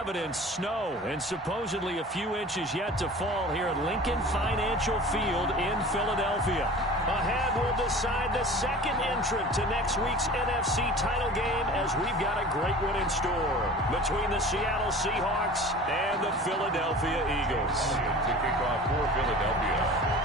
evidence, snow, and supposedly a few inches yet to fall here at Lincoln Financial Field in Philadelphia. Ahead, we'll decide the second entrant to next week's NFC title game as we've got a great one in store between the Seattle Seahawks and the Philadelphia Eagles. To kick off for Philadelphia.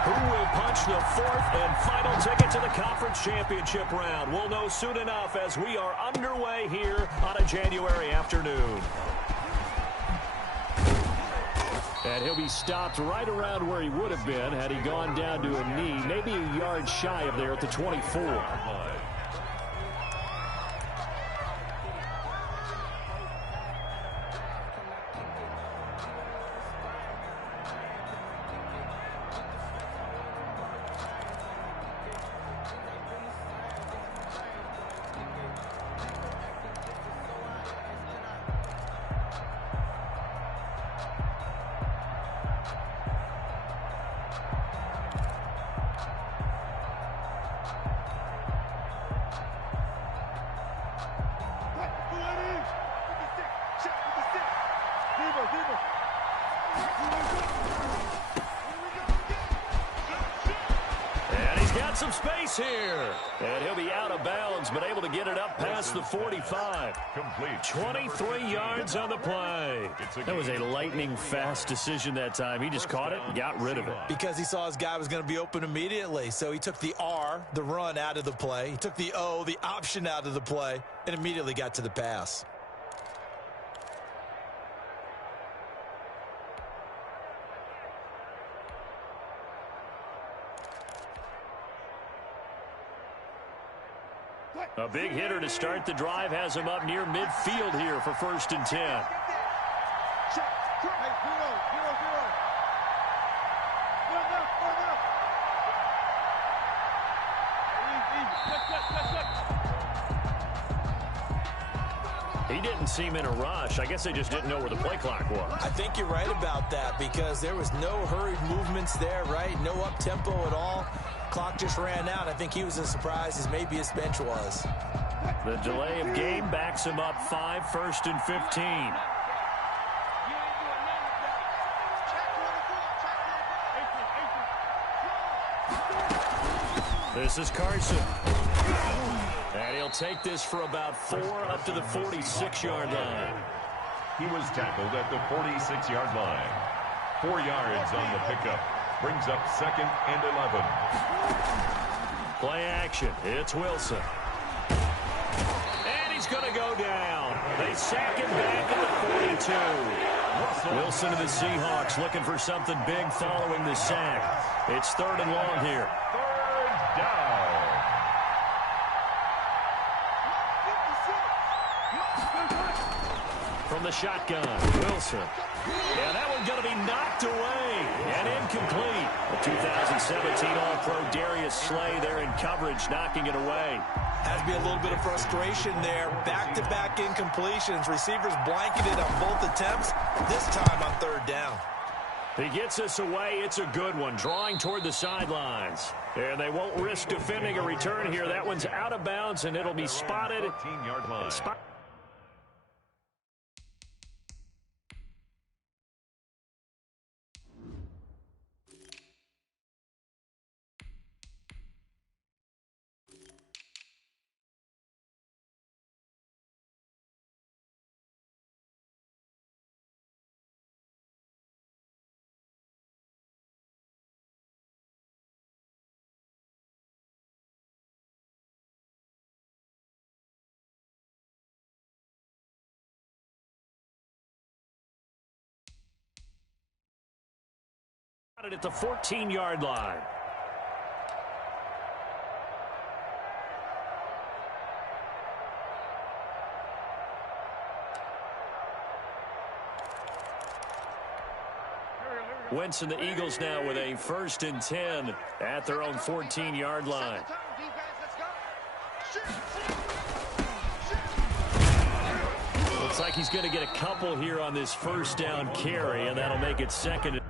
Who will punch the fourth and final ticket to the conference championship round? We'll know soon enough as we are underway here on a January afternoon. And he'll be stopped right around where he would have been had he gone down to a knee, maybe a yard shy of there at the 24. Some space here. And he'll be out of bounds, but able to get it up past the 45. Complete. 23 yards on the play. That was a lightning-fast decision that time. He just caught it and got rid of it. Because he saw his guy was going to be open immediately. So he took the R, the run, out of the play. He took the O, the option, out of the play, and immediately got to the pass. A big hitter to start the drive has him up near midfield here for 1st and 10. He didn't seem in a rush. I guess they just didn't know where the play clock was. I think you're right about that because there was no hurried movements there, right? No up-tempo at all. Clock just ran out. I think he was as surprised as maybe his bench was. The delay of game backs him up 5, 1st and 15. This is Carson. And he'll take this for about 4 up to the 46-yard line. He was tackled at the 46-yard line. 4 yards on the pickup. Brings up 2nd and 11. Play action. It's Wilson. And he's going to go down. They sack him back at the 42. Wilson and the Seahawks looking for something big following the sack. It's 3rd and long here. 3rd down. From the shotgun, Wilson. Yeah, that one's going to be knocked away and incomplete. The 2017 All-Pro Darius Slay there in coverage, knocking it away. Has to be a little bit of frustration there. Back-to-back incompletions. Receivers blanketed on both attempts, this time on 3rd down. He gets us away. It's a good one, drawing toward the sidelines. And they won't risk defending a return here. That one's out of bounds, and it'll be spotted. 14-yard line. At the 14-yard line. Wentz and the Eagles now with a 1st and 10 at their own 14-yard line. Looks like he's going to get a couple here on this 1st down carry, and that'll make it 2nd.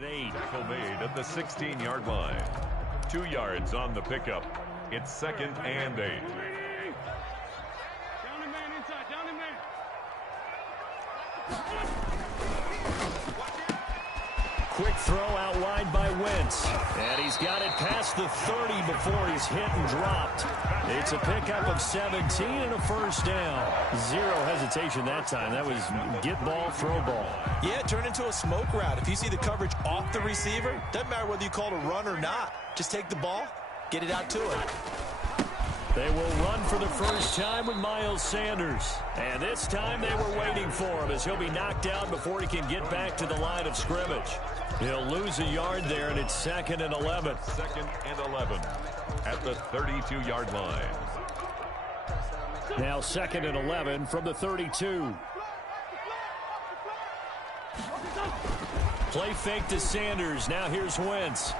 Tackle made at the 16-yard line. 2 yards on the pickup. It's 2nd and 8. Quick throw out wide by Wentz. And he's got it past the 30 before he's hit and dropped. It's a pickup of 17 and a first down. Zero hesitation that time. That was get ball, throw ball. Yeah, it turned into a smoke route. If you see the coverage off the receiver, doesn't matter whether you call it a run or not. Just take the ball, get it out to him. They will run for the first time with Miles Sanders. And this time they were waiting for him as he'll be knocked down before he can get back to the line of scrimmage. He'll lose a yard there, and it's 2nd and 11. 2nd and 11 at the 32-yard line. Now 2nd and 11 from the 32. Play fake to Sanders. Now here's Wentz.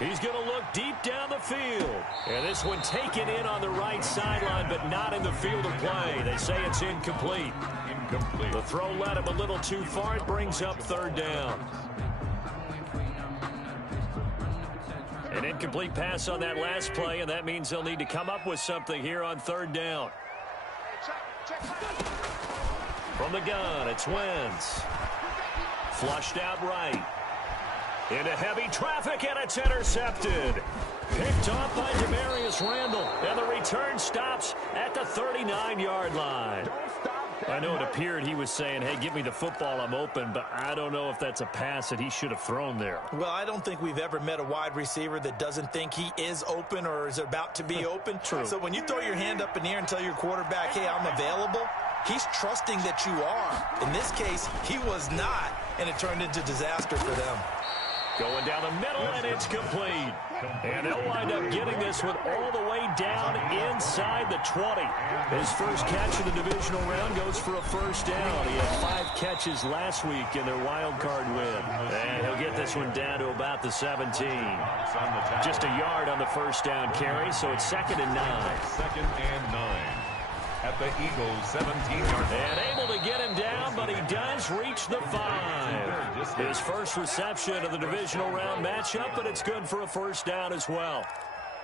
He's going to look deep down the field. And this one taken in on the right sideline, but not in the field of play. They say it's incomplete. Incomplete. The throw led him a little too far. It brings up 3rd down. An incomplete pass on that last play, and that means they'll need to come up with something here on 3rd down. From the gun, it's Wentz. Flushed out right. Into heavy traffic, and it's intercepted. Picked off by Demarius Randall, and the return stops at the 39-yard line. I know it appeared he was saying, hey, give me the football, I'm open, but I don't know if that's a pass that he should have thrown there. Well, I don't think we've ever met a wide receiver that doesn't think he is open or is about to be open. True. So when you throw your hand up in the air and tell your quarterback, hey, I'm available, he's trusting that you are. In this case, he was not, and it turned into disaster for them. Going down the middle, and it's complete. And they'll wind up getting this one all the way down inside the 20. His first catch of the divisional round goes for a first down. He had 5 catches last week in their wild card win. And he'll get this one down to about the 17. Just a yard on the first down carry, so it's 2nd and 9. 2nd and 9 at the Eagles' 17-yard line. And able to get him down, but he does reach the 5. His first reception of the divisional round matchup, but it's good for a first down as well.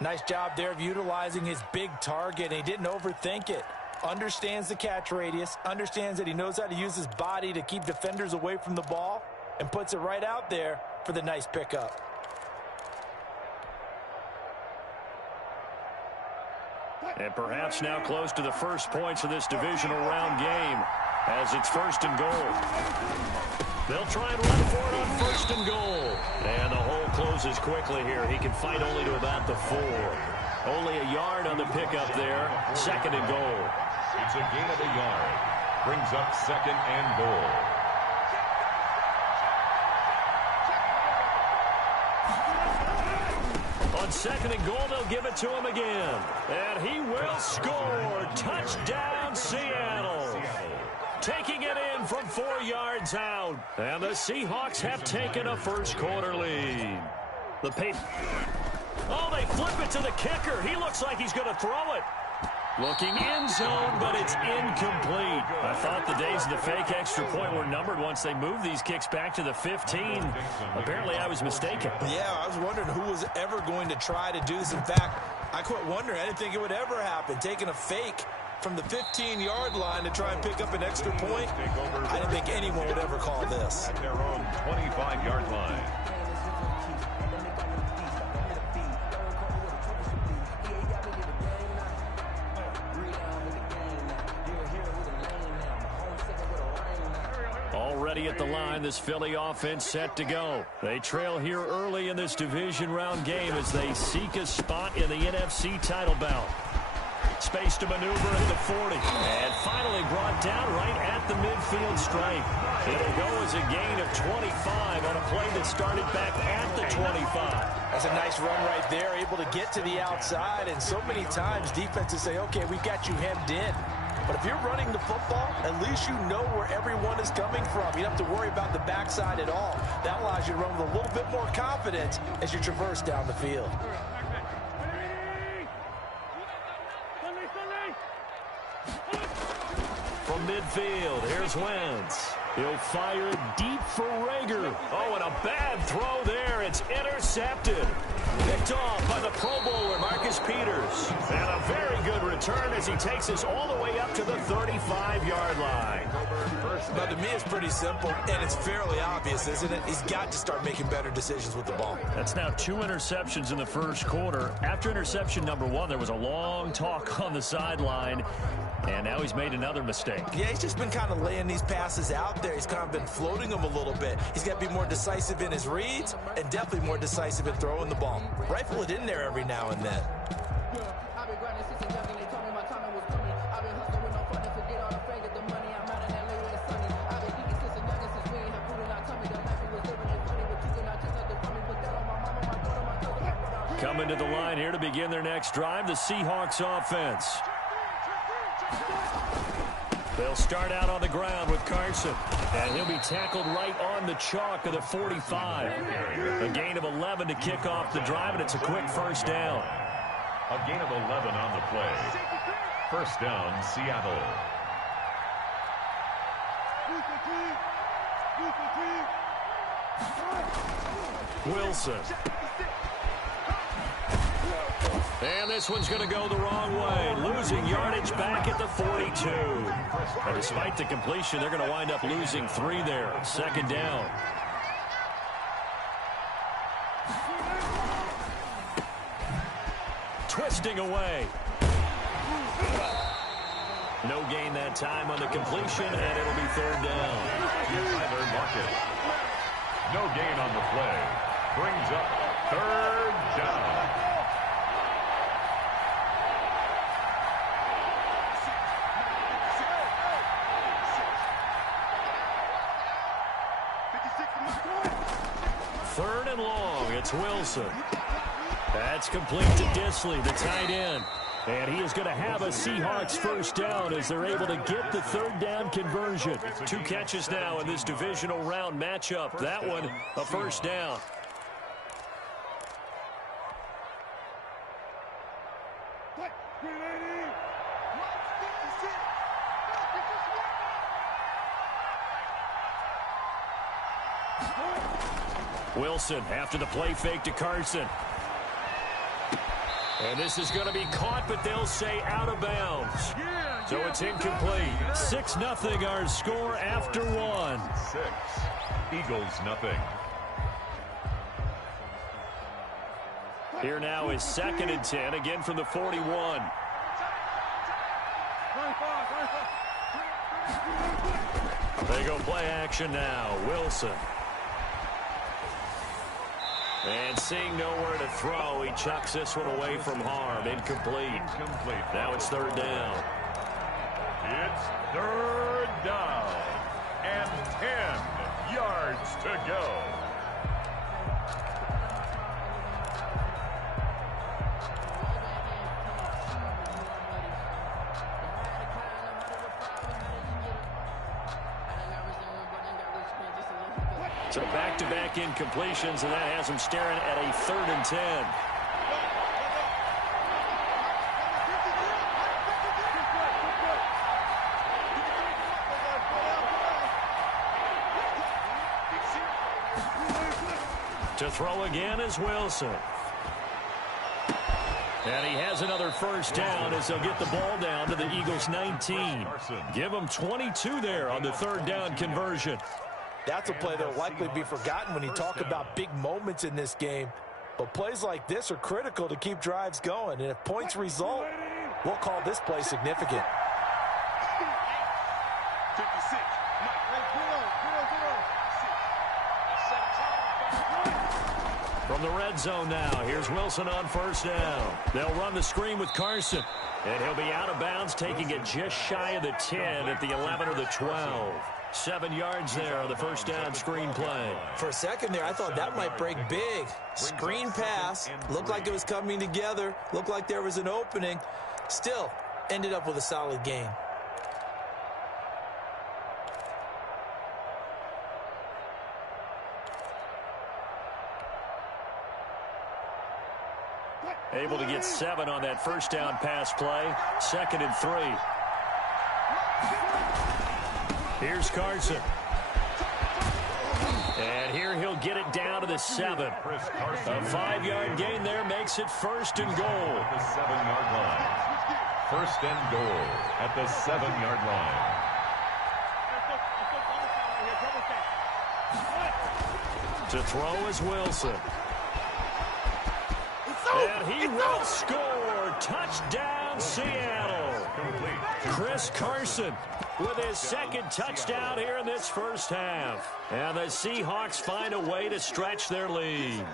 Nice job there of utilizing his big target. He didn't overthink it. Understands the catch radius, understands that he knows how to use his body to keep defenders away from the ball, and puts it right out there for the nice pickup. And perhaps now close to the first points of this divisional round game as it's 1st and goal. They'll try and run for it on 1st and goal. And the hole closes quickly here. He can fight only to about the 4. Only a yard on the pickup there. 2nd and goal. It's a gain of a yard. Brings up 2nd and goal. On 2nd and goal, they'll give it to him again. And he will score. Touchdown, Seattle. Taking it in from 4 yards out. And the Seahawks have taken a first quarter lead. Oh, they flip it to the kicker. He looks like he's going to throw it. Looking end zone, but it's incomplete. I thought the days of the fake extra point were numbered once they moved these kicks back to the 15. Apparently, I was mistaken. Yeah, I was wondering who was ever going to try to do this. In fact, I quit wondering. I didn't think it would ever happen. Taking a fake from the 15-yard line to try and pick up an extra point, I didn't think anyone would ever call this. At their own 25-yard line. Already at the line, this Philly offense set to go. They trail here early in this division round game as they seek a spot in the NFC title bout. Space to maneuver at the 40. And finally brought down right at the midfield stripe. It'll go as a gain of 25 on a play that started back at the 25. That's a nice run right there, able to get to the outside. And so many times defenses say, okay, we've got you hemmed in. But if you're running the football, at least you know where everyone is coming from. You don't have to worry about the backside at all. That allows you to run with a little bit more confidence as you traverse down the field. From midfield, here's Wentz. He'll fire deep for Rager. Oh, and a bad throw there. It's intercepted. Picked off by the Pro Bowler, Marcus Peters. And a very good return as he takes us all the way up to the 35-yard line. Now, to me, it's pretty simple, and it's fairly obvious, isn't it? He's got to start making better decisions with the ball. That's now 2 interceptions in the first quarter. After interception number 1, there was a long talk on the sideline, and now he's made another mistake. Yeah, he's just been kind of laying these passes out there. He's kind of been floating them a little bit. He's got to be more decisive in his reads and definitely more decisive in throwing the ball. Rifle it in there every now and then. Coming to the line here to begin their next drive, the Seahawks offense. They'll start out on the ground with Carson, and he'll be tackled right on the chalk of the 45. A gain of 11 to kick off the drive, and it's a quick first down. A gain of 11 on the play. First down, Seattle. Wilson. And this one's going to go the wrong way, losing yardage back at the 42. And despite the completion, they're going to wind up losing 3 there. Second down. Twisting away. No gain that time on the completion, and it'll be third down. Tyler Lockett. No gain on the play. Brings up third down. Third and long, it's Wilson. That's complete to Disley, the tight end. And he is going to have a Seahawks first down as they're able to get the third down conversion. 2 catches now in this divisional round matchup. That one, a first down. Wilson after the play fake to Carson. And this is going to be caught, but they'll say out of bounds. So it's incomplete. 6-0 our score after 1. 6. Eagles nothing. Here now is 2nd and 10, again from the 41. They go play action now. Wilson. And seeing nowhere to throw, he chucks this one away from harm. Incomplete. Now it's third down. It's third down. And 10 yards to go. So back-to-back incompletions, and that has him staring at a 3rd and 10. To throw again is Wilson. And he has another first down as they'll get the ball down to the Eagles' 19. Give them 22 there on the third down conversion. That's a play that will likely be forgotten when you talk about big moments in this game. But plays like this are critical to keep drives going. And if points result, we'll call this play significant. From the red zone now, here's Wilson on first down. They'll run the screen with Carson. And he'll be out of bounds, taking it just shy of the 10 at the 11 or the 12. 7 yards there on the first down screen play. For a second there, I thought that might break big. Screen pass. Looked like it was coming together. Looked like there was an opening. Still, ended up with a solid gain. Able to get 7 on that first down pass play. 2nd and 3. Here's Carson. And here he'll get it down to the 7. A 5-yard gain there makes it 1st and goal. At the 7-yard line. 1st and goal at the 7-yard line. To throw is Wilson. And he will score. Touchdown, Seattle. Chris Carson with his 2nd touchdown here in this first half. And the Seahawks find a way to stretch their lead.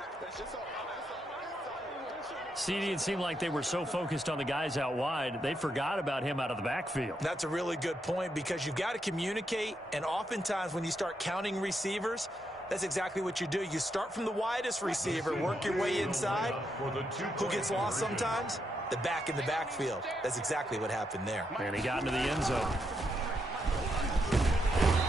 CD, it seemed like they were so focused on the guys out wide, they forgot about him out of the backfield. That's a really good point because you've got to communicate, and oftentimes when you start counting receivers, that's exactly what you do. You start from the widest receiver, work your way inside. Who gets lost sometimes? The back in the backfield. That's exactly what happened there. And he got into the end zone.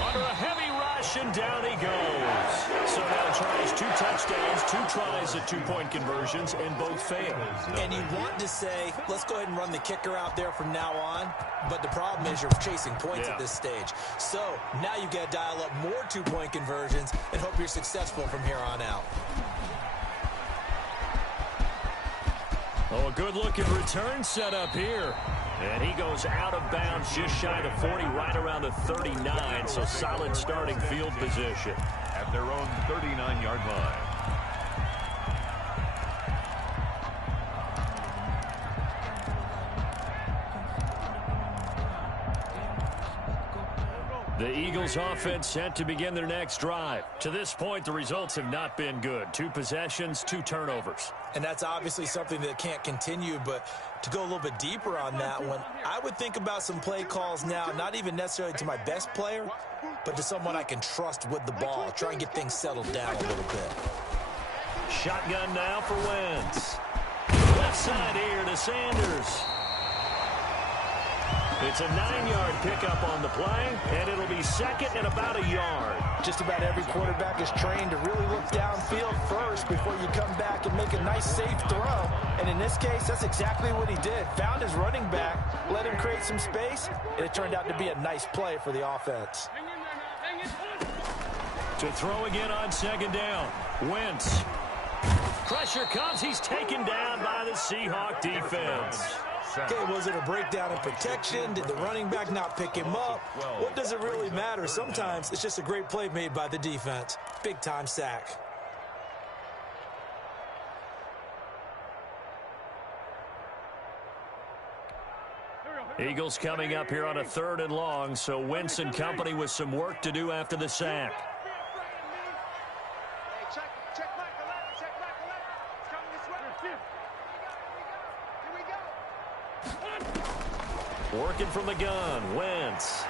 Under a heavy rush, and down he goes. So now tries 2 touchdowns, 2 tries at 2-point conversions, and both fail. And you want to say, let's go ahead and run the kicker out there from now on. But the problem is you're chasing points at this stage. So now you've got to dial up more 2-point conversions and hope you're successful from here on out. Oh, a good-looking return set up here. And he goes out of bounds just shy of the 40, right around the 39. So solid starting field position. At their own 39-yard line. The Eagles offense set to begin their next drive. To this point, the results have not been good. 2 possessions, 2 turnovers. And that's obviously something that can't continue, but to go a little bit deeper on that one, I would think about some play calls now, not even necessarily to my best player, but to someone I can trust with the ball. Try and get things settled down a little bit. Shotgun now for Wentz. Left side here to Sanders. It's a 9-yard pickup on the play, and it'll be 2nd and about a yard. Just about every quarterback is trained to really look downfield first before you come back and make a nice, safe throw. And in this case, that's exactly what he did. Found his running back, let him create some space, and it turned out to be a nice play for the offense. To throw again on 2nd down. Wentz. Pressure comes. He's taken down by the Seahawk defense. Okay, was it a breakdown in protection? Did the running back not pick him up? What does it really matter? Sometimes it's just a great play made by the defense. Big-time sack. Eagles coming up here on a 3rd and long, so Wentz and company with some work to do after the sack. Working from the gun, Wentz.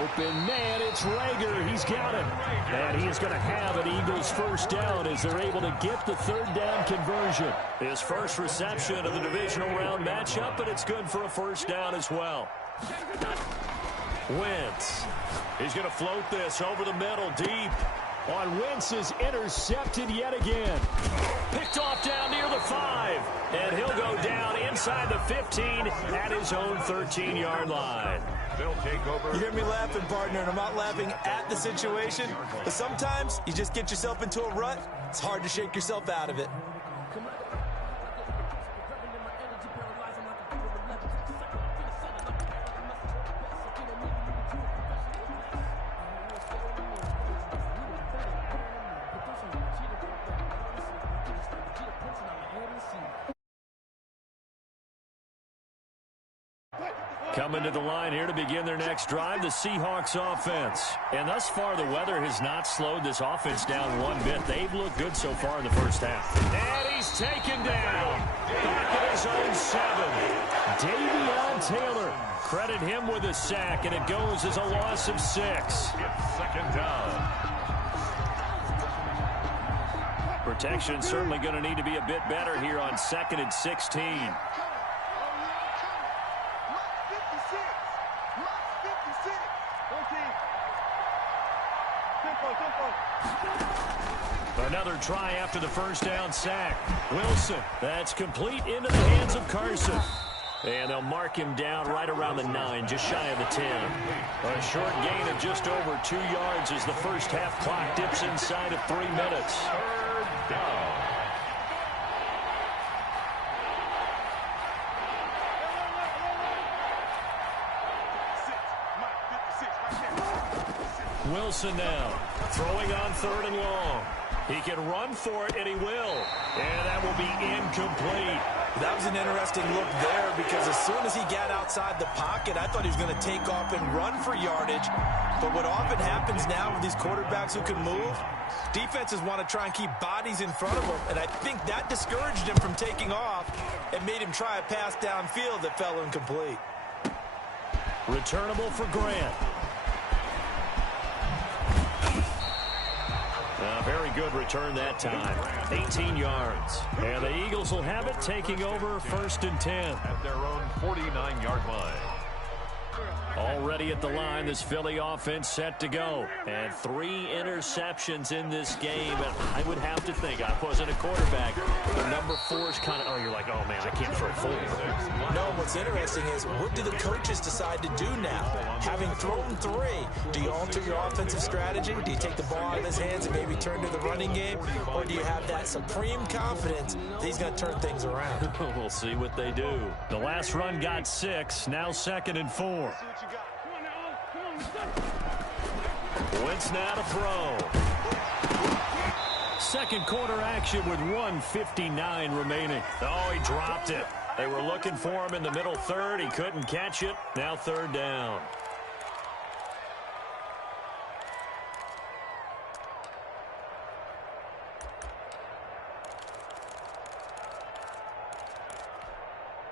Open man, it's Rager. He's got him. And he is going to have an Eagles first down as they're able to get the 3rd down conversion. His first reception of the divisional round matchup, and it's good for a first down as well. Wentz. He's going to float this over the middle deep. On Wentz is intercepted yet again. Picked off down near the 5. And he'll go down inside the 15 at his own 13-yard line. They'll take over. You hear me laughing, partner, and I'm not laughing at the situation. But sometimes you just get yourself into a rut. It's hard to shake yourself out of it. Coming to the line here to begin their next drive, the Seahawks offense. And thus far, the weather has not slowed this offense down one bit. They've looked good so far in the first half. And he's taken down. Back at his own 7. Davion Taylor. Credit him with a sack, and it goes as a loss of 6. It's 2nd down. Protection certainly going to need to be a bit better here on 2nd and 16. Another try after the first down sack. Wilson, that's complete into the hands of Carson. And they'll mark him down right around the 9, just shy of the 10. A short gain of just over 2 yards as the first half clock dips inside of 3 minutes. Third down. Wilson now, throwing on 3rd and long. He can run for it, and he will. And that will be incomplete. That was an interesting look there because as soon as he got outside the pocket, I thought he was going to take off and run for yardage. But what often happens now with these quarterbacks who can move, defenses want to try and keep bodies in front of them. And I think that discouraged him from taking off and made him try a pass downfield that fell incomplete. Returnable for Grant. Very good return that time. 18 yards. And the Eagles will have it, taking over 1st and 10. At their own 49-yard line. Already at the line, this Philly offense set to go. And 3 interceptions in this game. And I would have to think, I wasn't a quarterback, but number 4 is kind of, oh, you're like, oh, man, I can't throw 4. No, what's interesting is, what do the coaches decide to do now? Having thrown 3, do you alter your offensive strategy? Do you take the ball out of his hands and maybe turn to the running game? Or do you have that supreme confidence that he's going to turn things around? We'll see what they do. The last run got 6, now 2nd and 4. Wentz now to throw. Second quarter action with 1:59 remaining. Oh, he dropped it. They were looking for him in the middle third. He couldn't catch it. Now 3rd down.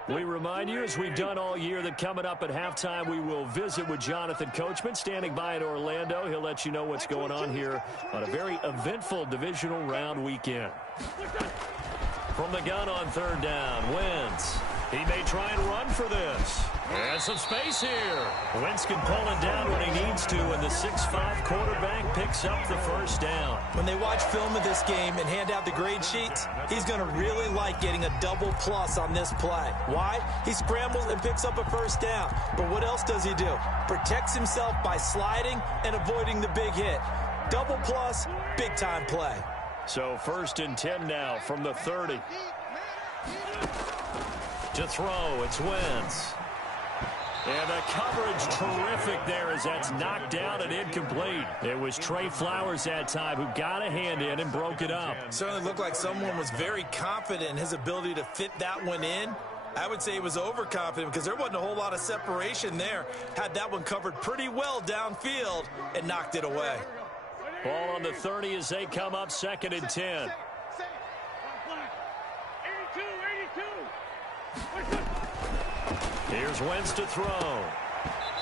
We remind you, as we've done all year, that coming up at halftime, we will visit with Jonathan Coachman, standing by in Orlando. He'll let you know what's going on here on a very eventful divisional round weekend. From the gun on 3rd down, Wentz. He may try and run for this. And some space here. Wentz can pull it down when he needs to, and the 6'5" quarterback picks up the 1st down. When they watch film of this game and hand out the grade sheets, he's going to really like getting a double plus on this play. Why? He scrambles and picks up a 1st down. But what else does he do? Protects himself by sliding and avoiding the big hit. Double plus, big-time play. So 1st and 10 now from the 30. To throw, it's Wentz. And the coverage terrific there as that's knocked down and incomplete. It was Trey Flowers that time who got a hand in and broke it up. Certainly looked like someone was very confident in his ability to fit that one in. I would say he was overconfident because there wasn't a whole lot of separation there. Had that one covered pretty well downfield and knocked it away. Ball on the 30 as they come up 2nd and 10. Here's Wentz to throw.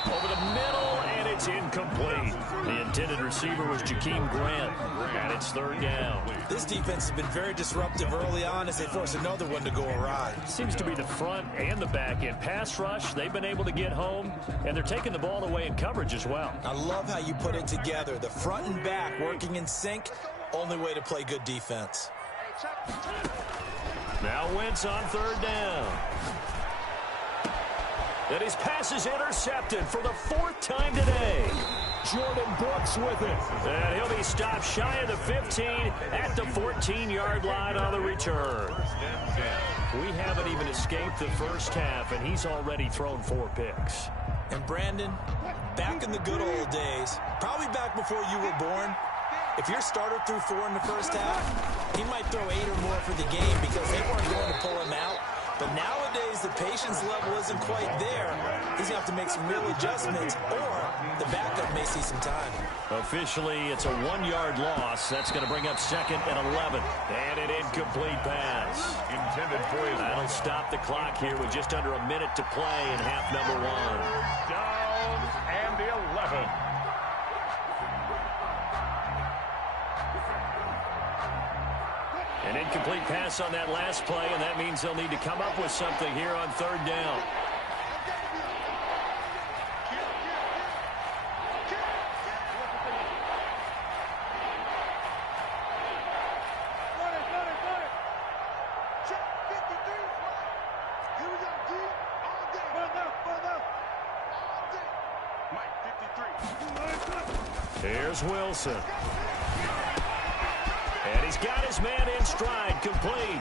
Over the middle, and it's incomplete. The intended receiver was Jakeem Grant, and it's 3rd down. This defense has been very disruptive early on as they force another one to go awry. Seems to be the front and the back end. Pass rush, they've been able to get home, and they're taking the ball away in coverage as well. I love how you put it together. The front and back working in sync, only way to play good defense. Now Wentz on 3rd down. And his pass is intercepted for the 4th time today. Jordan Brooks with it. And he'll be stopped shy of the 15 at the 14-yard line on the return. We haven't even escaped the first half, and he's already thrown 4 picks. And Brandon, back in the good old days, probably back before you were born, if your starter threw 4 in the first half, he might throw 8 or more for the game because they weren't going to pull him out. But nowadays, the patience level isn't quite there. He's going to have to make some real adjustments, or the backup may see some time. Officially, it's a 1-yard loss. That's going to bring up 2nd and 11. And an incomplete pass. Intended for his That'll stop the clock here with just under a minute to play in half number 1. down and 11. An incomplete pass on that last play, and that means they'll need to come up with something here on 3rd down. Here's Wilson. And he's got his man in stride, complete.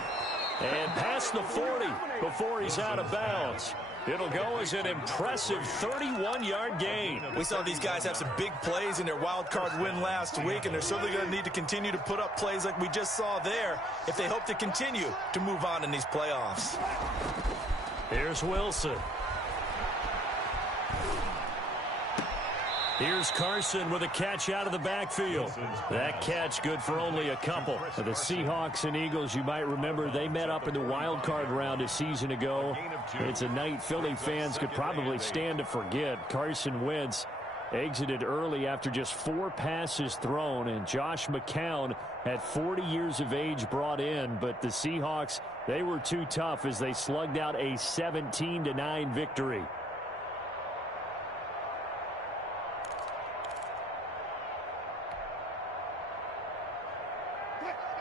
And past the 40 before he's out of bounds. It'll go as an impressive 31-yard gain. We saw these guys have some big plays in their wild card win last week, and they're certainly going to need to continue to put up plays like we just saw there if they hope to continue to move on in these playoffs. Here's Wilson. Here's Carson with a catch out of the backfield. That catch good for only a couple. The Seahawks and Eagles, you might remember, they met up in the wild card round a season ago. It's a night Philly fans could probably stand to forget. Carson Wentz exited early after just 4 passes thrown, and Josh McCown at 40 years of age brought in, but the Seahawks, they were too tough as they slugged out a 17-9 victory.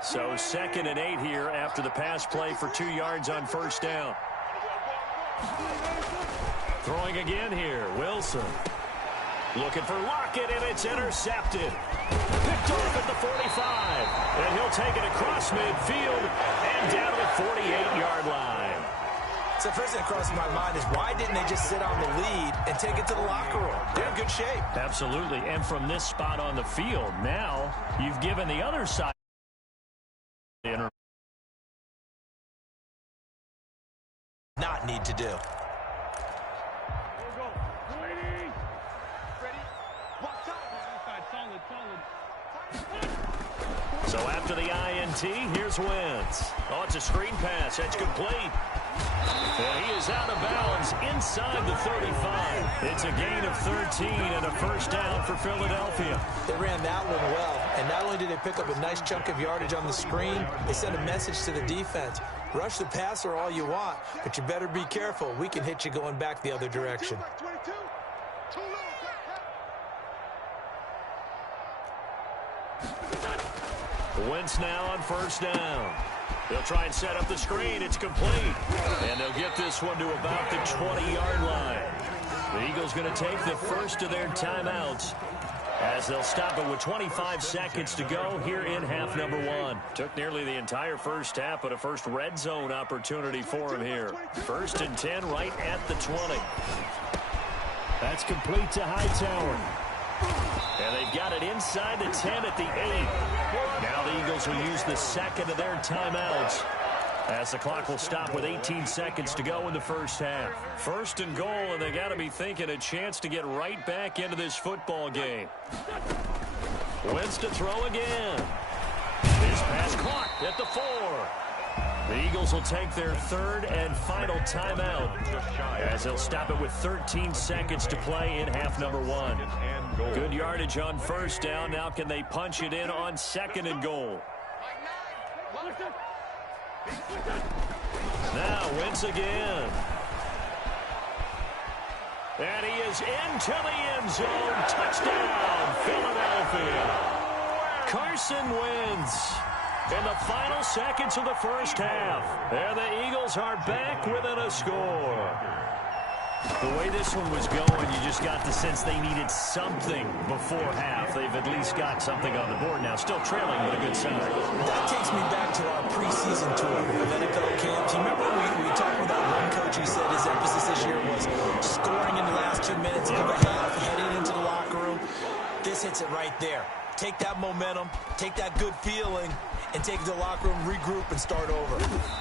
So 2nd and 8 here after the pass play for 2 yards on first down. Throwing again here, Wilson. Looking for Lockett, and it's intercepted. Picked off at the 45. And he'll take it across midfield and down to the 48-yard line. So the first thing that crosses my mind is why didn't they just sit on the lead and take it to the locker room? They're in good shape. Absolutely. And from this spot on the field, now you've given the other side not need to do. So after the INT, here's Wentz. Oh, it's a screen pass. That's complete. And he is out of bounds inside the 35. It's a gain of 13 and a first down for Philadelphia. They ran that one well, and not only did they pick up a nice chunk of yardage on the screen, they sent a message to the defense. Rush the passer all you want, but you better be careful. We can hit you going back the other direction. Wentz now on first down. They'll try and set up the screen. It's complete. And they'll get this one to about the 20-yard line. The Eagles going to take the first of their timeouts as they'll stop it with 25 seconds to go here in half number 1. Took nearly the entire first half, but a first red zone opportunity for him here. 1st and 10 right at the 20. That's complete to Hightower. And they've got it inside the 10 at the 8. Now the Eagles will use the second of their timeouts as the clock will stop with 18 seconds to go in the first half. 1st and goal, and they got to be thinking a chance to get right back into this football game. Wentz to throw again. His pass clock at the 4. The Eagles will take their 3rd and final timeout as they'll stop it with 13 seconds to play in half number 1. Good yardage on first down. Now can they punch it in on 2nd and goal? Now Wentz again. And he is into the end zone. Touchdown, Philadelphia. Carson Wentz. In the final seconds of the first half. And the Eagles are back within a score. The way this one was going, you just got the sense they needed something before half. They've at least got something on the board now. Still trailing, but a good sign. That takes me back to our preseason tour of NFL camps. You remember we talked with that one coach who said his emphasis this year was scoring in the last 2 minutes of a half, heading into the locker room. This hits it right there. Take that momentum, take that good feeling, and take it to the locker room, regroup, and start over.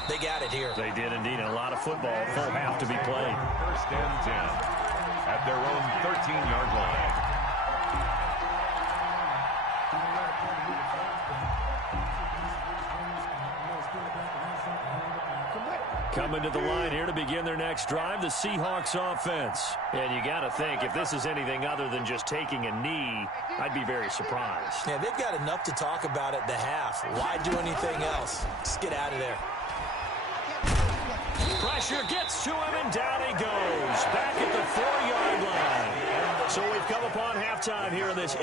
They got it here. They did indeed. A lot of football, full half to be played. 1st and 10 at their own 13-yard line. Coming to the line here to begin their next drive, the Seahawks offense. And you got to think, if this is anything other than just taking a knee, I'd be very surprised. Yeah, they've got enough to talk about at the half. Why do anything else? Just get out of there. Pressure gets to him, and down he goes. Back at the 4-yard line. So we've come upon halftime here in this